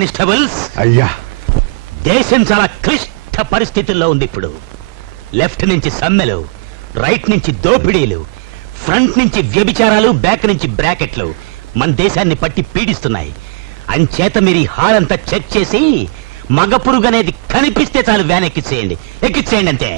Constables అయ్యా దేశం చాలా క్లిష్ట పరిస్థితుల్లో ఉంది ఇప్పుడు. లెఫ్ట్ నుంచి సమ్మెలు, రైట్ నుంచి దోపిడీలు, ఫ్రంట్ నుంచి వ్యభిచారాలు, బ్యాక్ నుంచి బ్రాకెట్లు మన దేశాన్ని పట్టి పీడిస్తున్నాయి. అంచేత మీరు ఈ హాల్ అంతా చెక్ చేసి మగ పురుగు అనేది కనిపిస్తే చాలు వ్యాన్ ఎక్కిచ్చేయండి. ఎక్కిచ్చేయండి అంతే.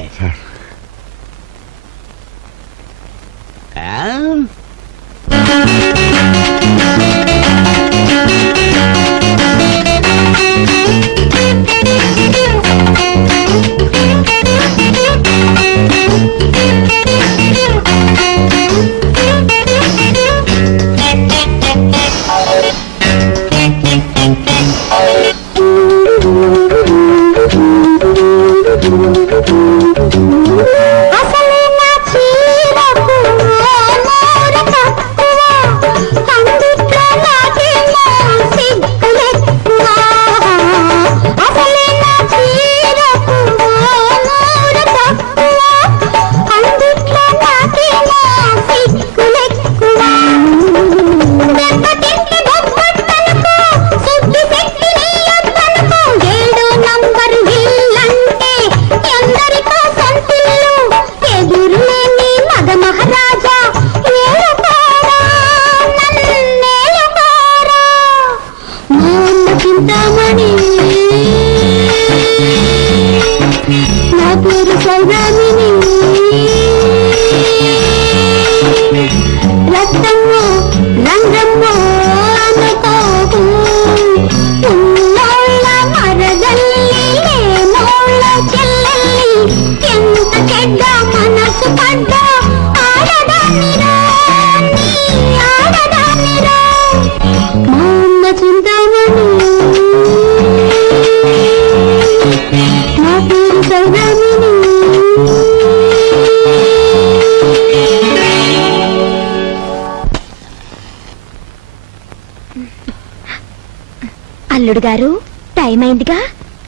అల్లుడు గారు, టైం అయిందిగా,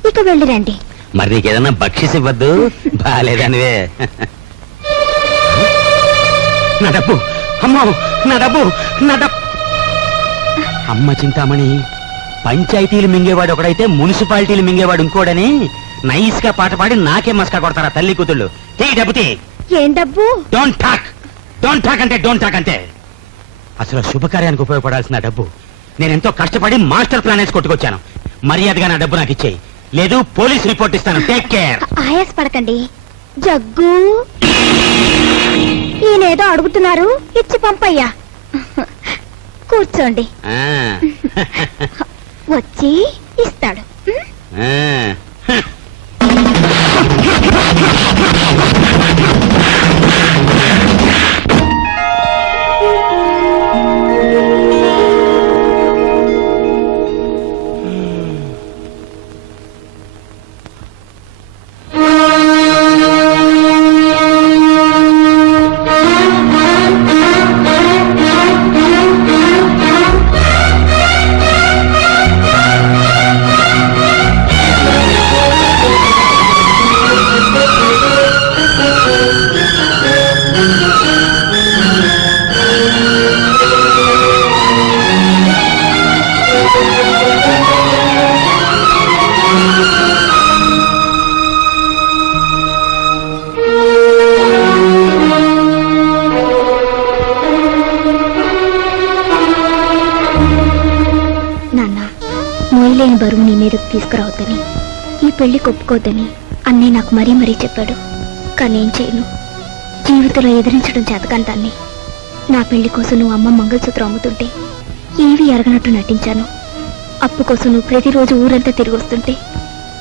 ఇక వెళ్ళిరండి. మరి నీకేదన్నా బక్షిస్ ఇవ్వద్దు? బాలేదనివే. నా డబ్బు, అమ్మో నా డబ్బు, నా డబ్బు. అమ్మ చింతామణి, పంచాయతీలు మింగేవాడు ఒకడైతే మున్సిపాలిటీలు మింగేవాడు ఇంకోడని నైస్ గా పాట పాడి నాకే మస్కా కొడతారా తల్లి కూతుళ్ళు. డబ్బు తీ. ఏం డబ్బు? డోంట్ టాక్, డోంట్ టాక్ అంటే డోంట్ టాక్ అంతే. అసలు శుభకార్యానికి ఉపయోగపడాల్సిన డబ్బు నేనెంతో కష్టపడి మాస్టర్ ప్లాన్ వేసి కొట్టుకొచ్చాను. మర్యాదగా నా డబ్బు నాకు ఇచ్చేయి, లేదు పోలీస్ రిపోర్ట్ ఇస్తాను. Take care. ఆయాస పడకండి. జగ్గు, ఈయనేదో అడుగుతున్నారు, ఇచ్చి పంపయ్యా. కూర్చోండి. వచ్చి ఇస్తాడు. మోయలేని బరువు నీ మీదకు తీసుకురావద్దని, ఈ పెళ్లి ఒప్పుకోవద్దని అన్నీ నాకు మరీ మరీ చెప్పాడు. కానీ ఏం చేయను, జీవితంలో ఎదిరించడం చేతకాని దాన్ని. నా పెళ్లి కోసం నువ్వు అమ్మ మంగళసూత్రం అమ్ముతుంటే ఏవి ఎరగనట్టు నటించాను. అప్పు కోసం నువ్వు ప్రతిరోజు ఊరంతా తిరిగి వస్తుంటే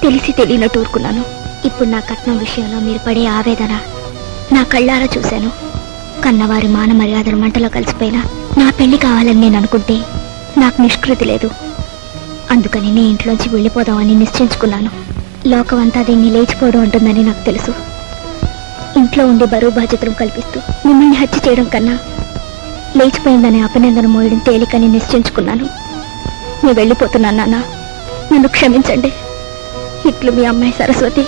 తెలిసి తెలియనట్టు ఊరుకున్నాను. ఇప్పుడు నా కట్నం విషయంలో మీరు పడే ఆవేదన నా కళ్ళారా చూశాను. కన్నవారి మాన మర్యాదల మంటలో కలిసిపోయినా నా పెళ్లి కావాలని నేను అనుకుంటే నాకు నిష్కృతి లేదు. అందుకని నీ ఇంట్లోంచి వెళ్ళిపోదామని నిశ్చయించుకున్నాను. లోకమంతా దీన్ని లేచిపోవడం అంటుందని నాకు తెలుసు. ఇంట్లో ఉండి బరువు బాధ్యతలు కల్పిస్తూ మిమ్మల్ని హత్య చేయడం కన్నా లేచిపోయిందని అపనిందన మోయడం తేలికని నిశ్చయించుకున్నాను. నేను వెళ్ళిపోతున్నాను నాన్న, నన్ను క్షమించండి. ఇట్లు మీ అమ్మాయి సరస్వతి.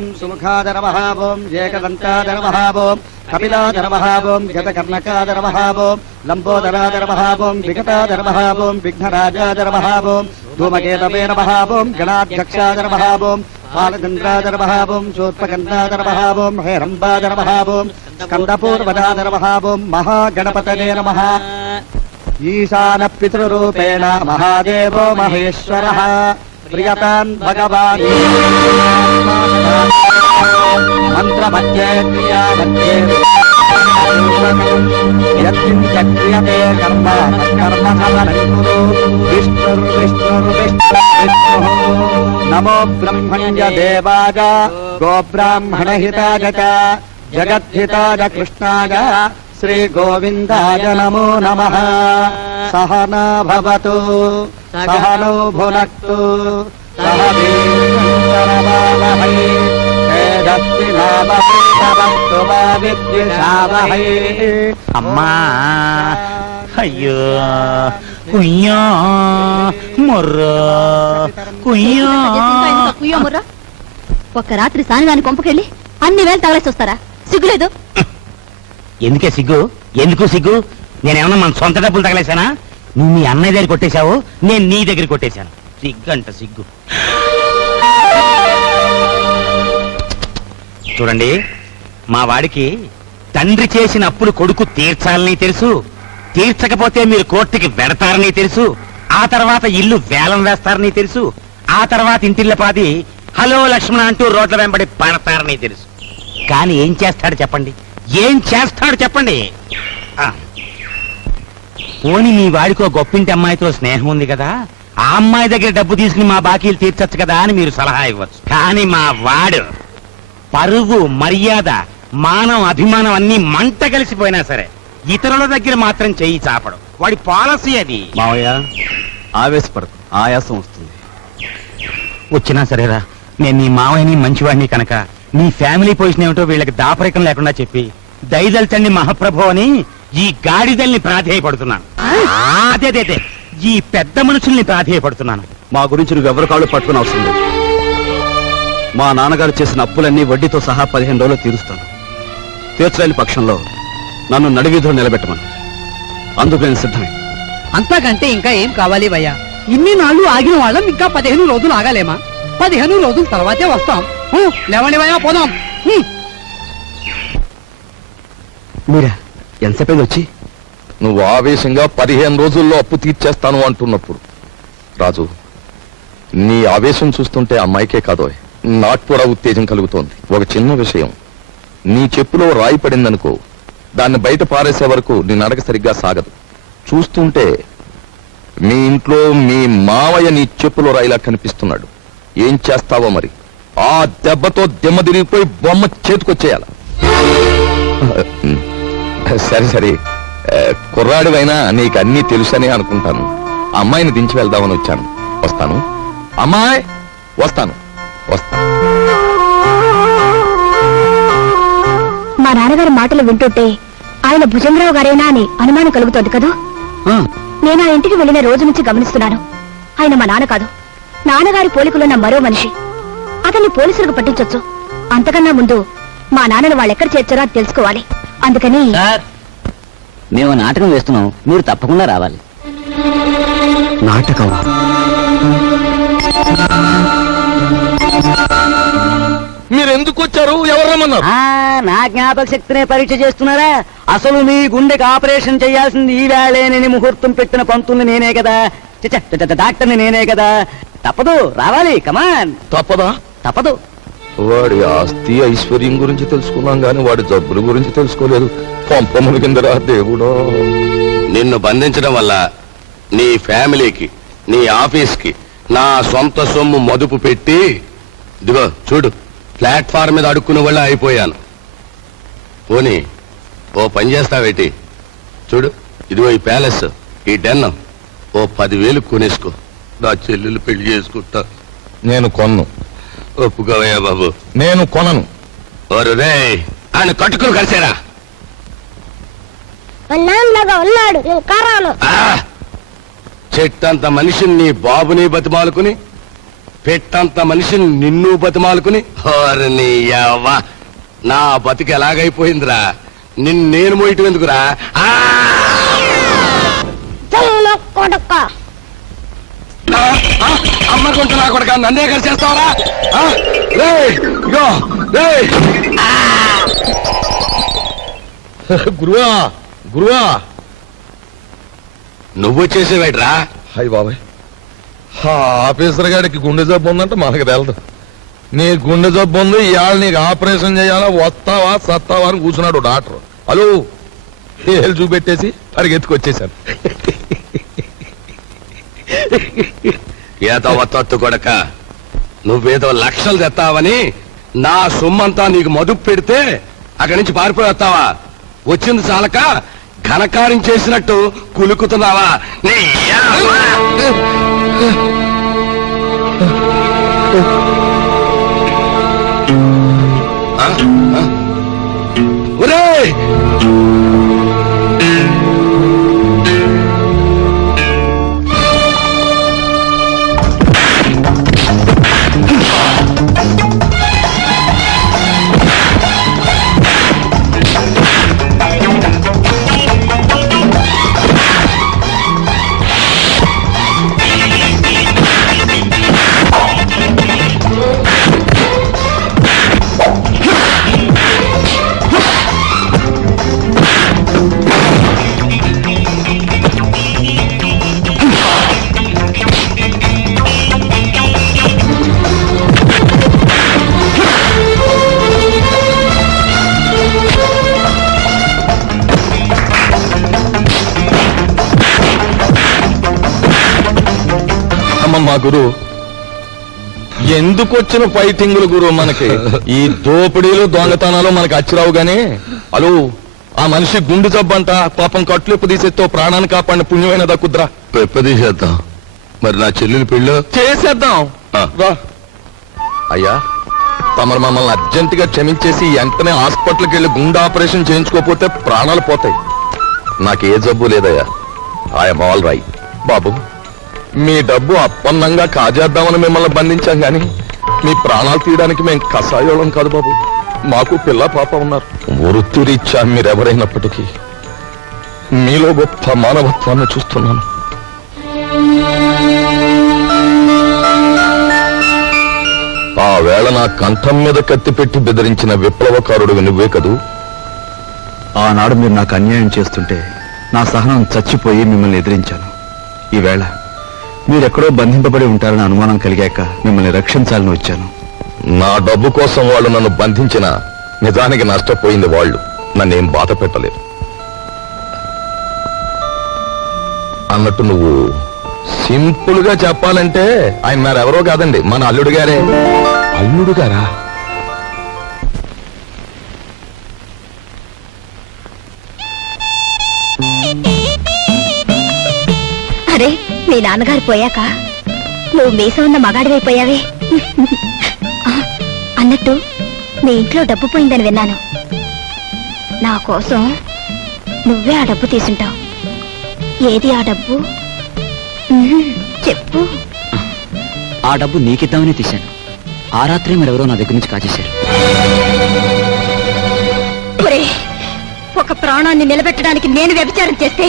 ఓం సుముఖాద నమః ఓం ఏకదంతాద నమః ఓం కపిలాద నమః ఓం గతకర్ణకాద నమః ఓం లంబోదరాద నమః ఓం వికటాద నమః ఓం విఘ్నరాజాద నమః ఓం ధూమకేతవే నమః ఓం గణాధ్యక్షాద నమః ఓం బాలచంద్రాద నమః ఓం శూర్పకర్ణాద నమః ఓం హేరంబాద నమః ఓం స్కందపూర్వదాద నమః ఓం మహాగణపతయే నమః ఈశాన పితృరూపేణ మహాదేవో మహేశ్వరః ప్రియతాన్ భగవాన్ మంత్రమధ్యే క్రియామధ్యే యత్కించ క్రియతే కర్మ తత్కర్మ ఫలం కురు విష్ణుర్విష్ణుర్విష్ణుర్విష్ణుః నమో బ్రహ్మణ్య దేవాయ గోబ్రాహ్మణహితాయ చ జగద్ధితాయ కృష్ణాయ శ్రీ గోవిందాయ నమో నమః సహనా భవతు సహనౌ భునక్తు సహ వీర్యంకరవావహై తేజస్వినావతు మా విద్విషావహై. అమ్మా అయ్యో కుయ్యా మొర్రో కుయ్యా. ఒక్క రాత్రి సానిదాని కొంపకెళ్ళి అన్ని వేలు తగలేసి వస్తారా? సిగ్గులేదు? ఎందుకే సిగ్గు? ఎందుకు సిగ్గు? నేనేమన్నా మన సొంత డబ్బులు తగలేశానా? నువ్వు మీ అన్నయ్య దగ్గర కొట్టేశావు, నేను నీ దగ్గర కొట్టేశాను. సిగ్గు అంట సిగ్గు. చూడండి, మా వాడికి తండ్రి చేసిన అప్పులు కొడుకు తీర్చాలని తెలుసు. తీర్చకపోతే మీరు కోర్టుకి వెడతారని తెలుసు. ఆ తర్వాత ఇల్లు వేలం వేస్తారని తెలుసు. ఆ తర్వాత ఇంటిళ్ళ పాది హలో లక్ష్మణ అంటూ రోడ్ల వెంబడి పడతారని తెలుసు. కానీ ఏం చేస్తాడు చెప్పండి? ఏం చేస్తాడు చెప్పండి? పోని మీ వాడికో గొప్పింటి అమ్మాయితో స్నేహం ఉంది కదా, ఆ అమ్మాయి దగ్గర డబ్బు తీసుకుని మా బాకీలు తీర్చచ్చు కదా అని మీరు సలహా ఇవ్వచ్చు. కానీ మా వాడు పరువు, మర్యాద, మానం, అభిమానం అన్ని మంట కలిసిపోయినా సరే ఇతరుల దగ్గర మాత్రం చెయ్యి చాపడు. వాడి పాలసీ అది. మావయ్య ఆవేశపడకు, ఆయాసం వస్తుంది. వచ్చినా సరేరా, నేను నీ మావయ్యని మంచివాడిని కనుక నీ ఫ్యామిలీ పొజిషన్ ఏమిటో వీళ్ళకి దాపరికం లేకుండా చెప్పి దయదల్చండి మహాప్రభు అని ఈ గాడిదల్ని ప్రాధేయపడుతున్నాను. అదే ఈ పెద్ద మనుషుల్ని ప్రాధేయపడుతున్నాను. మా గురించి నువ్వెవరి కాళ్ళు పట్టుకుని అవసరం లేదు. మా నాన్నగారు చేసిన అప్పులన్నీ వడ్డీతో సహా 15 రోజులు తీరుస్తాను. తీర్చలేని పక్షంలో నన్ను నడివీధులు నిలబెట్టమను. అందుకు నేను సిద్ధమే. అంతకంటే ఇంకా ఏం కావాలి భయ్యా? ఇన్ని నాళ్ళు ఆగిన వాళ్ళం ఇంకా 15 రోజులు ఆగాలేమా? 15 రోజుల తర్వాతే వస్తాం. లేవండి భయ్యా, పోదాం. మీరా ఎంతసేపు వచ్చి? నువ్వు ఆవేశంగా 15 రోజుల్లో అప్పు తీర్చేస్తాను అంటున్నప్పుడు రాజు, నీ ఆవేశం చూస్తుంటే అమ్మాయికే కాదో నాకు కూడా ఉత్తేజం కలుగుతోంది. ఒక చిన్న విషయం, నీ చెప్పులో రాయి పడిందనుకో, దాన్ని బయట పారేసే వరకు నీ నడక సరిగ్గా సాగదు. చూస్తుంటే మీ ఇంట్లో మీ మావయ్య నీ చెప్పులో రాయిలా కనిపిస్తున్నాడు. ఏం చేస్తావో మరి? ఆ దెబ్బతో దిమ్మ తిరిగిపోయి బొమ్మ చేతికొచ్చేయాల. సరే సరే, కుర్రాడివైనా నీకు అన్నీ తెలుసనే అనుకుంటాను. అమ్మాయిని దించి వెళ్దామని వచ్చాను. వస్తాను అమ్మాయి, వస్తాను. మా నాన్నగారి మాటలు వింటుంటే ఆయన భుజంగరావు గారేనా అని అనుమానం కలుగుతోంది కదా. నేను ఆ ఇంటికి వెళ్లిన రోజు నుంచి గమనిస్తున్నాను. ఆయన మా నాన్న కాదు, నాన్నగారి పోలికలున్న మరో మనిషి. అతన్ని పోలీసులకు పట్టించొచ్చు. అంతకన్నా ముందు మా నాన్నను వాళ్ళెక్కడ చేర్చారో అది తెలుసుకోవాలి. అందుకని మేము నాటకం వేస్తున్నాం, మీరు తప్పకుండా రావాలి. నాటకం? మీరెందుకు వచ్చారు? ఎవరు రమ్మన్నారు? నా జ్ఞాపక శక్తినే పరీక్ష చేస్తున్నారా? అసలు మీ గుండెకి ఆపరేషన్ చేయాల్సింది ఈ వేళేనని ముహూర్తం పెట్టిన పంతుల్ని నేనే కదా, డాక్టర్ని నేనే కదా. తప్పదు, రావాలి. కమాన్. తప్పదా? తప్పదు. వాడి ఆస్తి ఐశ్వర్యం గురించి తెలుసుకున్నాం గాని వాడి జబ్బుల గురించి తెలుసుకోలేదు. పంపముల కిందరా దేవుడో. నిన్ను బంధించడం వల్ల నీ ఫ్యామిలీకి, నీ ఆఫీస్కి నా సొంత సొమ్ము మదుపు పెట్టి, ఇదిగో చూడు, ప్లాట్ఫామ్ మీద అడుక్కునే వాళ్ళ అయిపోయాను. పోనీ ఓ పని చేస్తావేటి? చూడు, ఇదిగో ఈ ప్యాలెస్, ఈ డెన్ ఓ 10,000 కొనేసుకో. నా చెల్లెలు పెళ్లి చేసుకుంటా. నేను కొన్ను. ఒప్పుకోవయ్యా బాబు. నేను కొనను. ఓరు రే, ఆయన కట్టుకుని కలిసారా? ఉన్నాడు చెట్టంత మనిషిని నీ బాబుని బతిమాలుకుని పెట్టంత మనిషిని నిన్ను బతిమాలుకుని హోరని యవ్వ, నా బతికి ఎలాగైపోయిందిరా, నేను మోయటం ఎందుకురా? ఆ! అమ్మ కొంత నా కొడక నన్నే కలిసి చేస్తావరా? గురువా గురువా, నువ్వు వచ్చేసేవేట్రా? హాయ్ బాబాయ్, ఆఫీసర్ గారికి గుండె జబ్బు ఉందంటే మనకు తెలదు. నీ గుండె జబ్బు ఉంది, ఇవాళ నీకు ఆపరేషన్ చేయాలా, వస్తావా సత్తావా అని కూర్చున్నాడు డాక్టర్. హలో ఏళ్ళు చూపెట్టేసి పరిగెత్తుకొచ్చేసాను. ఏదో తత్తు కొడక, నువ్వేదో లక్షలు తెస్తావని నా సొమ్మంతా నీకు మదుపు పెడితే అక్కడి నుంచి పారిపోయి వస్తావా? వచ్చింది చాలక ఘనకార్యం చేసినట్టు కులుకుతున్నావా? నీ యవ్వ! ఆ? ఆ? ఒరేయ్! మా గురు ఎందుకు వచ్చిన ఫైటింగులు గురు? మనకి ఈ దోపిడీలు దొంగతనాలు మనకి అచ్చిరావు గాని, అలో ఆ మనిషి గుండు జబ్బంట, పాపం కట్లు తీసేతో ప్రాణాన్ని కాపాడిన పుణ్యమైన దక్కుద్రా. పెప్పదీసేద్దాం. మరి నా చెల్లెలు పెళ్ళి చేసేద్దాం. ఆ. రా. అయ్యా, తమరు మమ్మల్ని అర్జెంట్ గా క్షమించేసి వెంటనే హాస్పిటల్కి వెళ్ళి గుండె ఆపరేషన్ చేయించుకోకపోతే ప్రాణాలు పోతాయి. నాకే జబ్బు లేదయ్యా, ఐఎమ్ ఆల్ రైట్. బాబు, మీ డబ్బు అప్పన్నంగా కాజేద్దామని మిమ్మల్ని బంధించాం గాని మీ ప్రాణాలు తీయడానికి మేము కషాయోళం కాదు బాబు. మాకు పిల్ల పాప ఉన్నారు. వృత్తిరీత్యా మీరెవరైనప్పటికీ మీలో గొప్ప మానవత్వాన్ని చూస్తున్నాను. ఆ వేళ నా కంఠం మీద కత్తి పెట్టి బెదిరించిన విప్లవకారుడు నువ్వే కదూ? ఆనాడు మీరు నాకు అన్యాయం చేస్తుంటే నా సహనం చచ్చిపోయి మిమ్మల్ని ఎదిరించాను. ఈవేళ మీరెక్కడో బంధింపబడి ఉంటారని అనుమానం కలిగాక మిమ్మల్ని రక్షించాలని వచ్చాను. నా డబ్బు కోసం వాళ్ళు నన్ను బంధించిన నిజానికి నష్టపోయింది వాళ్ళు, నన్నేం బాధ పెట్టలేదు. అన్నట్టు నువ్వు సింపుల్ గా చెప్పాలంటే ఆయన మరెవరో కాదండి, మన అల్లుడు గారే. అల్లుడు గారా? అరే, మీ నాన్నగారు పోయాక నువ్వు మీసం ఉన్న మగాడివైపోయావే. అన్నట్టు మీ ఇంట్లో డబ్బు పోయిందని విన్నాను. నా కోసం నువ్వే ఆ డబ్బు తీసుంటావు. ఏది ఆ డబ్బు? చెప్పు. ఆ డబ్బు నీకిద్దామని తీశాను. ఆ రాత్రి మరెవరో నా దగ్గర నుంచి కాజేశారు. ఒక ప్రాణాన్ని నిలబెట్టడానికి నేను వ్యభిచారం చేస్తే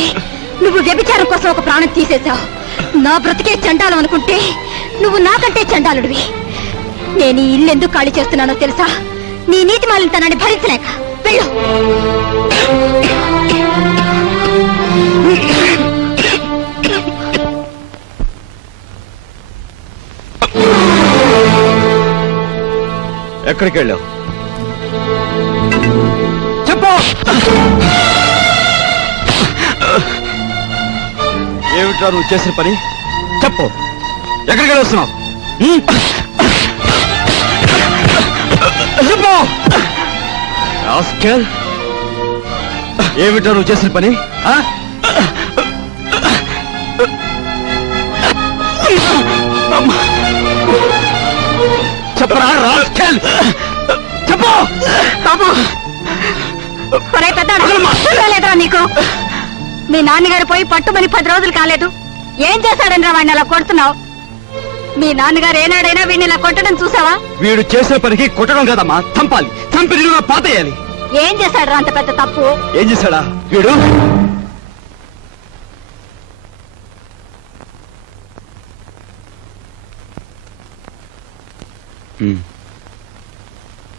నువ్వు వ్యభిచారం కోసం ఒక ప్రాణం తీసేశావు. నా బ్రతికే చండాలం అనుకుంటే నువ్వు నాకంటే చండాలుడివి. నేను ఈ ఇల్లు ఎందుకు ఖాళీ చేస్తున్నానో తెలుసా? నీ నీతి మాలినతనాన్ని భరించలేక. వెళ్ళు. ఎక్కడికి వెళ్ళావు? చెప్పు. ఏమిట్రా నువ్వు చేసిన పని? చెప్పు, ఎక్కడికి వెళ్ళి వస్తున్నావు? చెప్పు. రాస్కెల్, ఏమిట్రా నువ్వు చేసిన పని? చెప్పరా రాస్కెల్, చెప్పు. లేదురా నీకు? మీ నాన్నగారు పోయి పట్టుమని 10 రోజులు కాలేదు. ఏం చేశాడని రా వాడిని అలా కొడుతున్నావు? మీ నాన్నగారు ఏనాడైనా వీడిని ఇలా కొట్టడం చూసావా? వీడు చేసిన పనికి కొట్టడం కదమ్మా, చంపాలి. చంపి నిలువునా పాతేయాలి. ఏం చేశాడు అంత పెద్ద తప్పు? ఏం చేశాడా వీడు?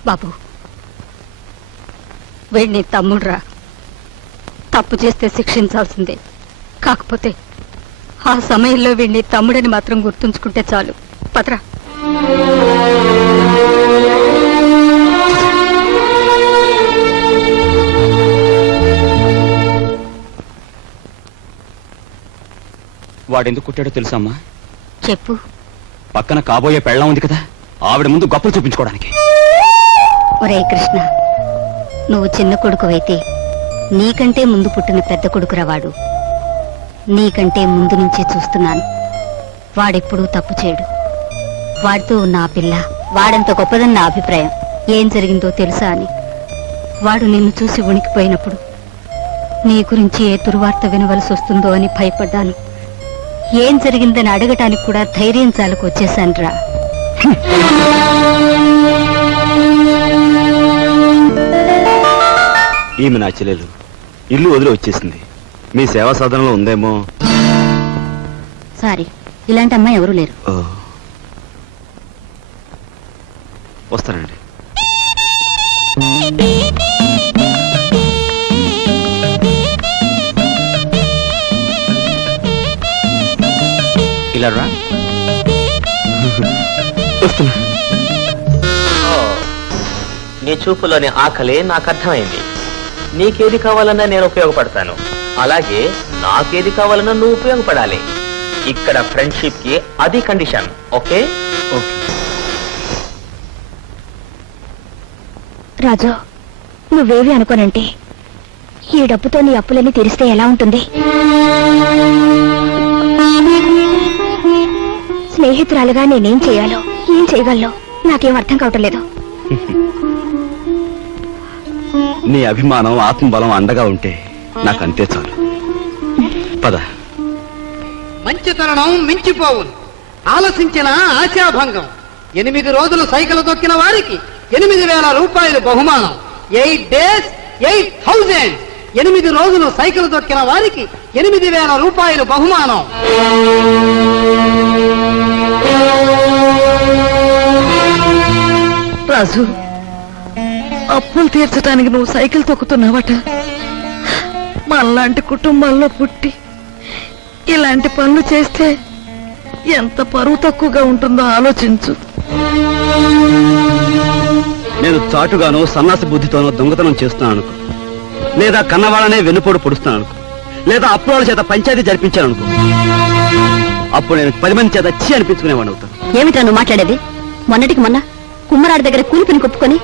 బాబు, వీడిని తమ్ముడురా. తప్పు చేస్తే శిక్షించాల్సిందే. కాకపోతే ఆ సమయంలో వీడిని తమ్ముడని మాత్రం గుర్తుంచుకుంటే చాలు. పదరా. వాడెందుకు కొట్టాడో తెలుసా అమ్మా? చెప్పు. పక్కన కాబోయే పెళ్ళం ఉంది కదా, ఆవిడ ముందు గొప్పలు చూపించుకోవడానికి. ఒరే కృష్ణ, నువ్వు చిన్న కొడుకువైతే నీకంటే ముందు పుట్టిన పెద్ద కొడుకురా వాడు. నీకంటే ముందు నుంచే చూస్తున్నాను. వాడెప్పుడూ తప్పు చేయడు. వాడితో ఉన్న ఆ పిల్ల వాడంత గొప్పదని నా అభిప్రాయం. ఏం జరిగిందో తెలుసా అని. వాడు నిన్ను చూసి ఉనికిపోయినప్పుడు నీ గురించి ఏ దుర్వార్త వినవలసి వస్తుందో అని భయపడ్డాను. ఏం జరిగిందని అడగటానికి కూడా ధైర్యం చాలకు వచ్చేశానురా. ఈమె నా చెల్లెలు ఇల్లు వదిలి వచ్చేసింది. మీ సేవా సాధనలో ఉందేమో. సారీ, ఇలాంటి అమ్మాయి ఎవరూ లేరు. వస్తానండి. ఇలా రా. వస్తున్నా. నీ చూపులోని ఆకలి నాకు అర్థమైంది. నీకేది కావాలన్నా నేను ఉపయోగపడతాను, అలాగే నాకేది కావాలన్నా నువ్వు ఉపయోగపడాలి. ఇక్కడ ఫ్రెండ్షిప్ కి అది కండిషన్. ఓకే? ఓకే. రాజు, నువ్వేవి అనుకోనంటే ఈ డబ్బుతో నీ అప్పులన్నీ తీరిస్తే ఎలా ఉంటుంది? స్నేహితురాలుగా నేనేం చేయాలో, ఏం చేయగలను నాకేం అర్థం కావటం లేదు. నీ అభిమానం, ఆత్మబలం అండగా ఉంటే నాకంతే చాలు. పద. మంచి తరుణం మించిపోవును, ఆలసించిన ఆశాభంగం. 8 రోజులు సైకిల్ తొక్కిన వారికి 8,000 రూపాయలు బహుమానం. 8 days 8,000. 8 రోజులు సైకిల్ తొక్కిన వారికి 8,000 రూపాయలు బహుమానం. రాజు, అప్పులు తీర్చడానికి నువ్వు సైకిల్ తొక్కుతున్నావట. మనలాంటి కుటుంబాల్లో పుట్టి ఇలాంటి పనులు చేస్తే ఎంత పరువు తక్కువగా ఉంటుందో ఆలోచించు. నేను చాటుగానో సన్నాసి బుద్ధితోనో దొంగతనం చేస్తున్నాను అనుకో, లేదా కన్నవాళ్ళనే వెన్నుపోటు పొడుస్తున్నాను అనుకో, లేదా అప్పుల చేత పంచాయతీ జరిపించాను అనుకో, అప్పుడు నేను 10 మంది చేత చీ అనిపించుకునేవాడు అవుతాను. ఏమిటా నువ్వు మాట్లాడేది? మొన్నటికి మొన్న కుమ్మరాడి దగ్గర కూలిపిని కొప్పుకొని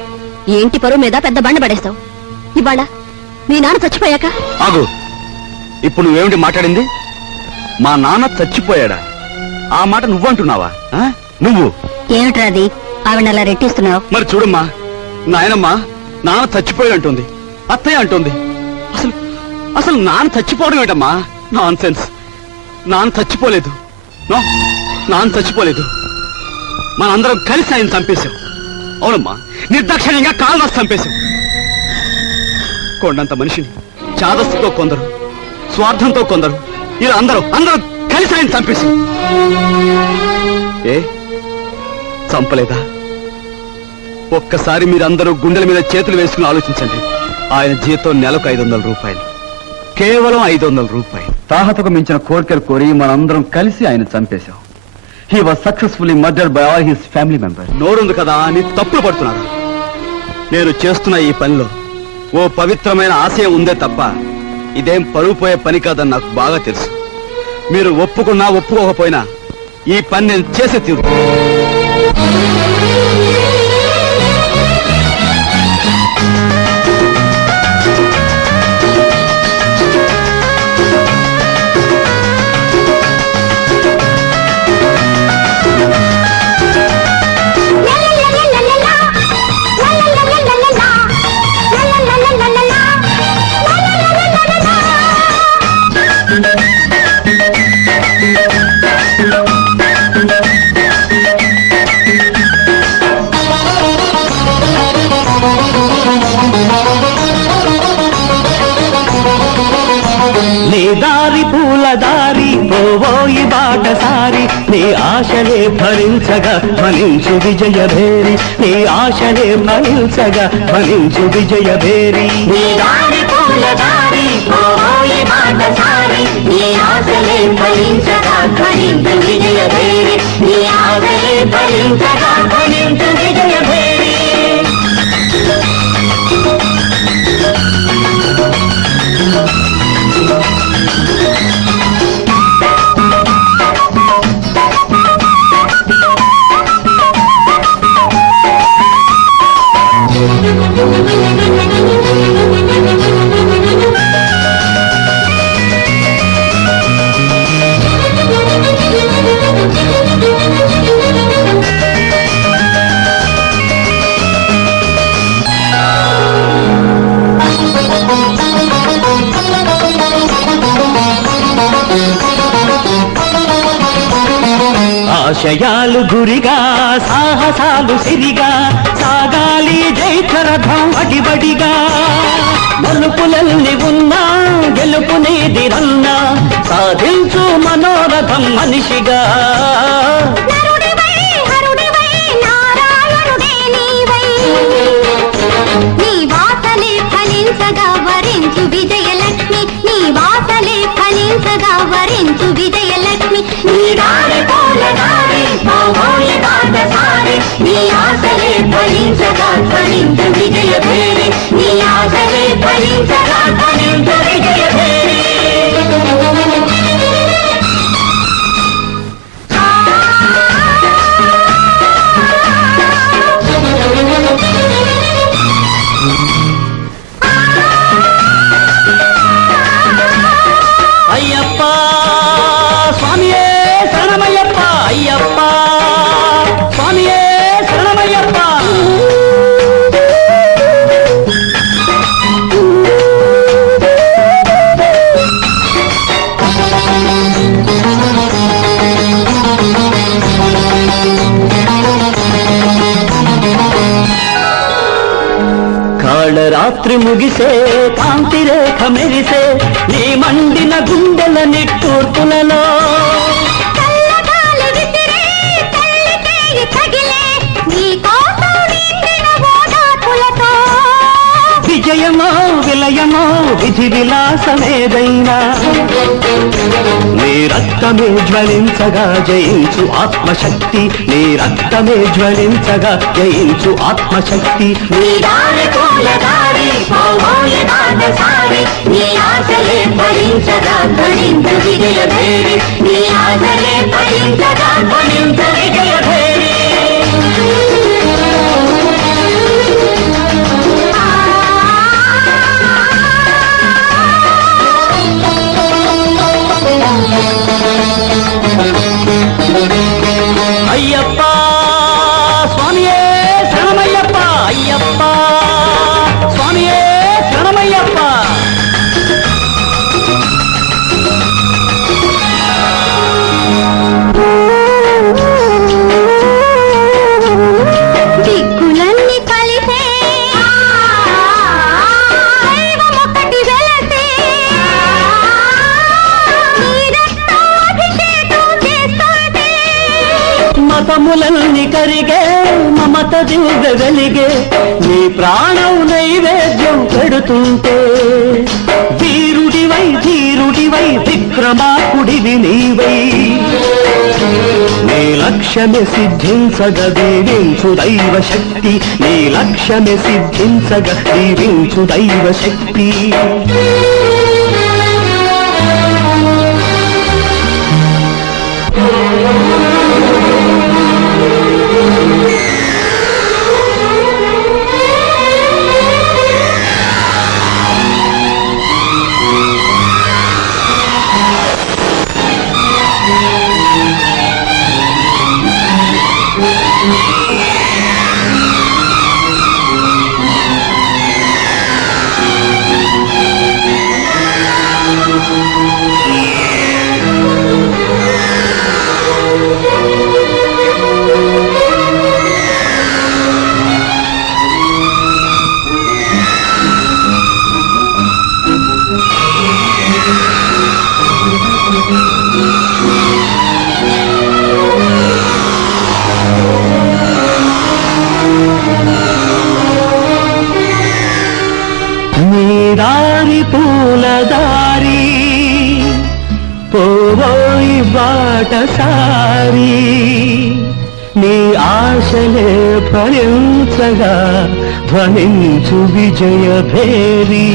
ఏంటి పరువు మీద పెద్ద బండ పడేస్తావు. ఇవాళ మీ నాన్న చచ్చిపోయాక ఆగు. ఇప్పుడు నువ్వేమిటి మాట్లాడింది? మా నాన్న చచ్చిపోయాడా? ఆ మాట నువ్వంటున్నావా? నువ్వు ఏమిట్రా అది? ఆవిడ అలా రెట్టిస్తున్నావు. మరి చూడమ్మా, నాయనమ్మా నాన్న చచ్చిపోయి అంటుంది, అత్తయ్య అంటుంది. అసలు అసలు నాన్న చచ్చిపోవడం ఏంటమ్మా? Non sense. నాన్న చచ్చిపోలేదు. నో, నాన్న చచ్చిపోలేదు. మనందరం కలిసి ఆయన చంపేశాం. అవునమ్మా, నిర్దాక్షిణ్యంగా కాలు రాసి చంపేశాం. కొండంత మనిషిని చాదస్తుతో కొందరు, స్వార్థంతో కొందరు, ఇలా అందరూ కలిసి ఆయన చంపేశాం. ఏ చంపలేదా? ఒక్కసారి మీరందరూ గుండెల మీద చేతులు వేసుకుని ఆలోచించండి. ఆయన జీతం నెలకు 500 రూపాయలు, కేవలం 500 రూపాయలు. తాహతకు మించిన కోరికలు కోరి మనందరం కలిసి ఆయన చంపేశాం. He was successfully murdered by all his family members. నోరుంది కదా అని తప్పులు పడుతున్నారు. నేను చేస్తున్న ఈ పనిలో ఓ పవిత్రమైన ఆశయం ఉందే తప్ప ఇదేం పరువుపోయే పని కాదని నాకు బాగా తెలుసు. మీరు ఒప్పుకున్నా ఒప్పుకోకపోయినా ఈ పని నేను చేసే తీరు. ఫలించగా ఫలించు విజయ భేరి నీ ఆశలే ఫలించగా ఫలించు విజయ భేరి నీ దారి పూల దారి పోయి బాటసారి నీ ఆశలే ఫలించగా ఫలించు విజయ భేరి నీ ఆశలే ఫలించగా ఫలించు విజయ భేరి ఆశయాలు గురిగా సాహసాలు సిరిగా సాగాలి జైత్రరథం అడిబడిగా మలుపులల్ని ఉన్నా గెలుపునేదిరన్నా సాధించు మనోరథం మనిషిగా నీ వాసలే ఫలించగా వరించు విజయలక్ష్మి నీ వాసలే ఫలించగా వరించు విజయలక్ష్మి నీ దారి పూల దారి పోయి బాటసారి నీ ఆశలే ఫలించగా ఫలించు విజయ భేరి నీ ఆశలే ఫలించగా ఫలించు విజయ భేరి అయ్యప్ప స్వామియే శరణమయ్యప్ప అయ్యప్ప స్వామియే శరణమయ్యప్ప కాళరాత్రి ముగిసే కాంతి రేఖ మెరిసే నీ మండిన గుండెల నిట్టూర్పులలో విజయమో విలయమో విధి విలాసమేదైనా నీ రక్తమే జ్వలించగా జయించు ఆత్మశక్తి నీ రక్తమే జ్వలించగా జయించు ఆత్మశక్తి నీ దారి పూల దారి పోయి బాటసారి నీ ఆశలే ఫలించగా ఫలించు విజయ భేరి నీ ఆశలే ఫలించగా ఫలించు విజయ భేరి అయ్యప్ప స్వామియే శరణమయ్యప్ప అయ్యప్ప స్వామియే శరణమయ్యప్ప దిక్కులన్నీ కలిసే దైవమొకటి వెలసే నీ రక్తాభిషేకం చేస్తుంటే మతములన్నీ కరిగే మమత దివ్య వెలిగే నీ ప్రాణం నైవేద్యం పెడుతుంటే వీరుడివై ధీరుడివై విక్రమాకుడివి నీవై నీ లక్ష్యమే సిద్ధించగ దీవించు దైవ శక్తి నీ లక్ష్యమే సిద్ధించగ దీవించు దైవ శక్తి ఒక్కసారి నీ ఆశలే ఫలించగా ధ్వనించు విజయ భేరీ.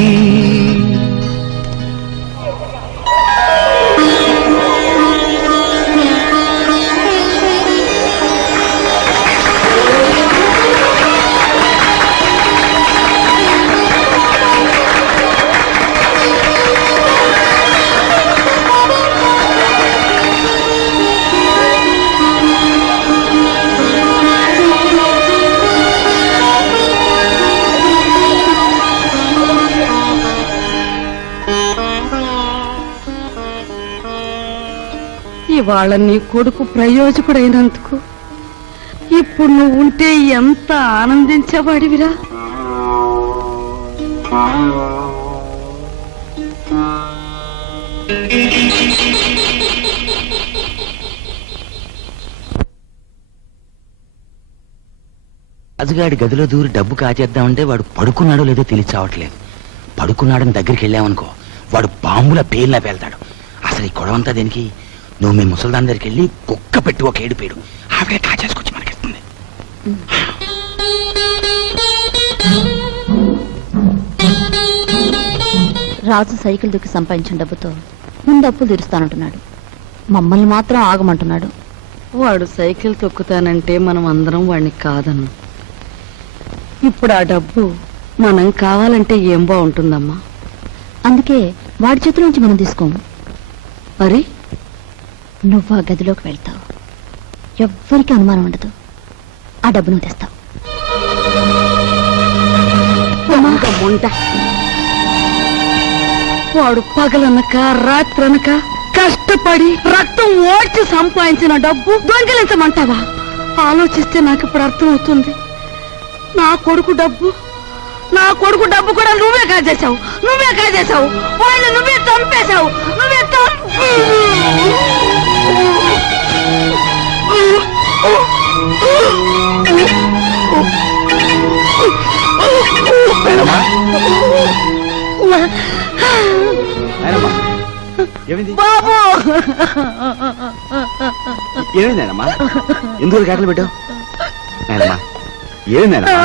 ఇవాళ నీ కొడుకు ప్రయోజకుడైనందుకు ఇప్పుడు నువ్వు ఉంటే ఎంత ఆనందించేవాడివిరా. రాజుగాడి గదిలో దూరి డబ్బు కాచేద్దామంటే వాడు పడుకున్నాడో లేదో తెలిసావట్లేదు. పడుకున్నాడని దగ్గరికి వెళ్ళామనుకో వాడు బాంబుల పేర్లా పేల్తాడు. అసలు ఈ గొడవంతా దేనికి? నువ్వు మీ ముసల్దాన్ దగ్గరికి వెళ్ళి కుక్క పెట్టి ఒక ఏడుపేడు ఆవిడే కాచేసుకొచ్చి మనకిస్తుంది. రాజు సైకిల్ దుక్కి సంపాదించిన డబ్బుతో ముందు అప్పులు తీరుస్తానంటున్నాడు. మమ్మల్ని మాత్రం ఆగమంటున్నాడు. వాడు సైకిల్ తొక్కుతానంటే మనం అందరం వాడిని కాదను. ఇప్పుడు ఆ డబ్బు మనం కావాలంటే ఏం బాగుంటుందమ్మా. అందుకే వాడి చేతుల నుంచి మనం తీసుకోము. మరి నువ్వు ఆ గదిలోకి వెళ్తావు, ఎవ్వరికి అనుమానం ఉండదు. ఆ డబ్బు నువ్వు తెస్తావు. ముంట వాడు పగలనక రాత్రనక కష్టపడి రక్తం ఓడ్చి సంపాదించిన డబ్బు దొంగిలించమంటావా? ఆలోచిస్తే నాకు ఇప్పుడు అర్థమవుతుంది. నా కొడుకు డబ్బు కూడా నువ్వే కాజేశావు. వాళ్ళు నువ్వే చంపేశావు. బాబు ఏమైందేనమ్మా? ఎందుకు కేకలు పెట్టావు? నాయనమ్మా ఏమైందేనమ్మా?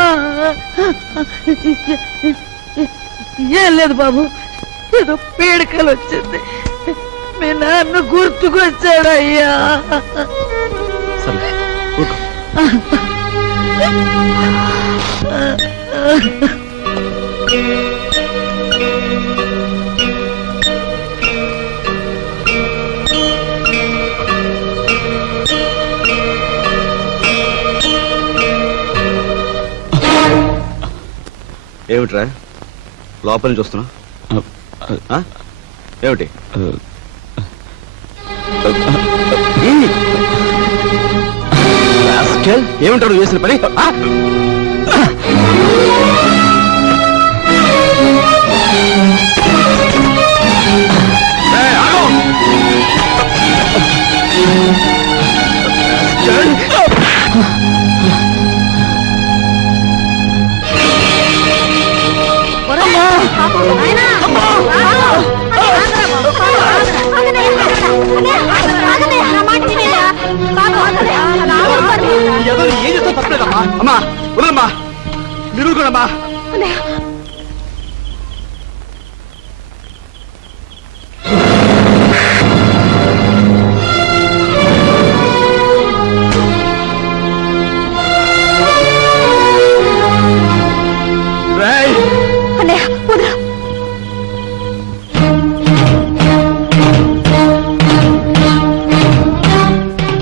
ఏం లేదు బాబు, ఏదో పీడకలు వచ్చింది. మీ నాన్న గుర్తుకొచ్చాడయ్యా. సరే ఊరుకో. ఏమిట్రా లోపల నుంచి వస్తున్నా? ఏమిటి ఏమిటాడు చేసిన పని? ఏం చేస్తా తప్పలేదమ్మా. అమ్మా వదలమ్మా, మీరు కూడా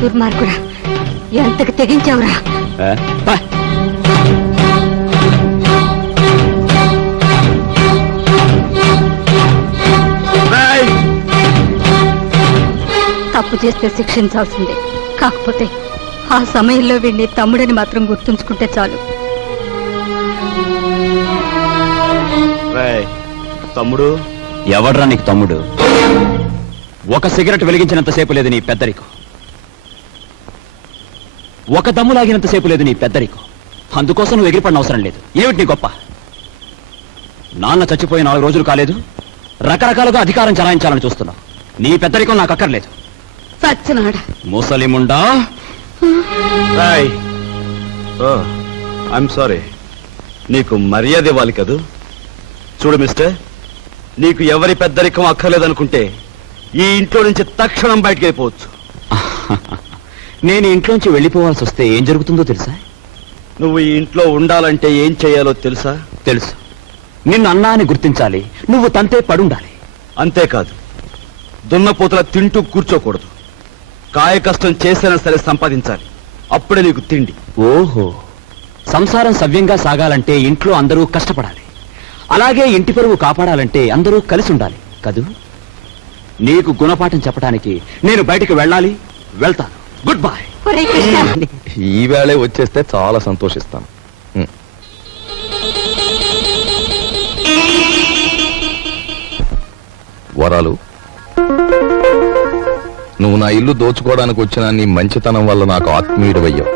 దుర్మార్గుడా, ఎంతకు తెగించావురా? తప్పు చేస్తే శిక్షించాల్సిందే. కాకపోతే ఆ సమయంలో వీడిని తమ్ముడని మాత్రం గుర్తుంచుకుంటే చాలు. తమ్ముడు ఎవడ్రా నీకు తమ్ముడు? ఒక సిగరెట్ వెలిగించినంతసేపు లేదు నీ పెద్దరికం. ఒక దమ్ము లాగినంతసేపు లేదు నీ పెద్దరికం. అందుకోసం నువ్వు ఎగిరిపడిన అవసరం లేదు. ఏమిటి నీ గొప్ప? నాన్న చచ్చిపోయి 4 రోజులు కాలేదు, రకరకాలుగా అధికారం చలాయించాలని చూస్తున్నావు. నీ పెద్దరికం నాకు అక్కర్లేదు. చచ్చినాడా ముసలిముండా ఐఎమ్ సారీ, నీకు మర్యాద ఇవ్వాలి కదూ. చూడు మిస్టర్, నీకు ఎవరి పెద్దరికం అక్కర్లేదనుకుంటే ఈ ఇంట్లో నుంచి తక్షణం బయటకు వెళ్ళిపోవచ్చు. నేను ఇంట్లోంచి వెళ్ళిపోవాల్సి వస్తే ఏం జరుగుతుందో తెలుసా? నువ్వు ఈ ఇంట్లో ఉండాలంటే ఏం చేయాలో తెలుసా? తెలుసు. నిన్ను అన్నా అని గుర్తించాలి, నువ్వు తంతే పడుండాలి. అంతేకాదు, దున్నపోతల తింటూ కూర్చోకూడదు. కాయ కష్టం చేసైనా సరే సంపాదించాలి, అప్పుడే నీకు తిండి. ఓహో, సంసారం సవ్యంగా సాగాలంటే ఇంట్లో అందరూ కష్టపడాలి, అలాగే ఇంటి పరువు కాపాడాలంటే అందరూ కలిసి ఉండాలి కదూ. నీకు గుణపాఠం చెప్పడానికి నేను బయటకు వెళ్ళాలి, వెళ్తాను. Good bye. ఒరేయ్ కృష్ణ, ఈ వేళే వచ్చేస్తే చాలా సంతోషిస్తాను. వరాలు, నువ్వు నా ఇల్లు దోచుకోవడానికి వచ్చిన నీ మంచితనం వల్ల నాకు ఆత్మీయుడవయ్యావు.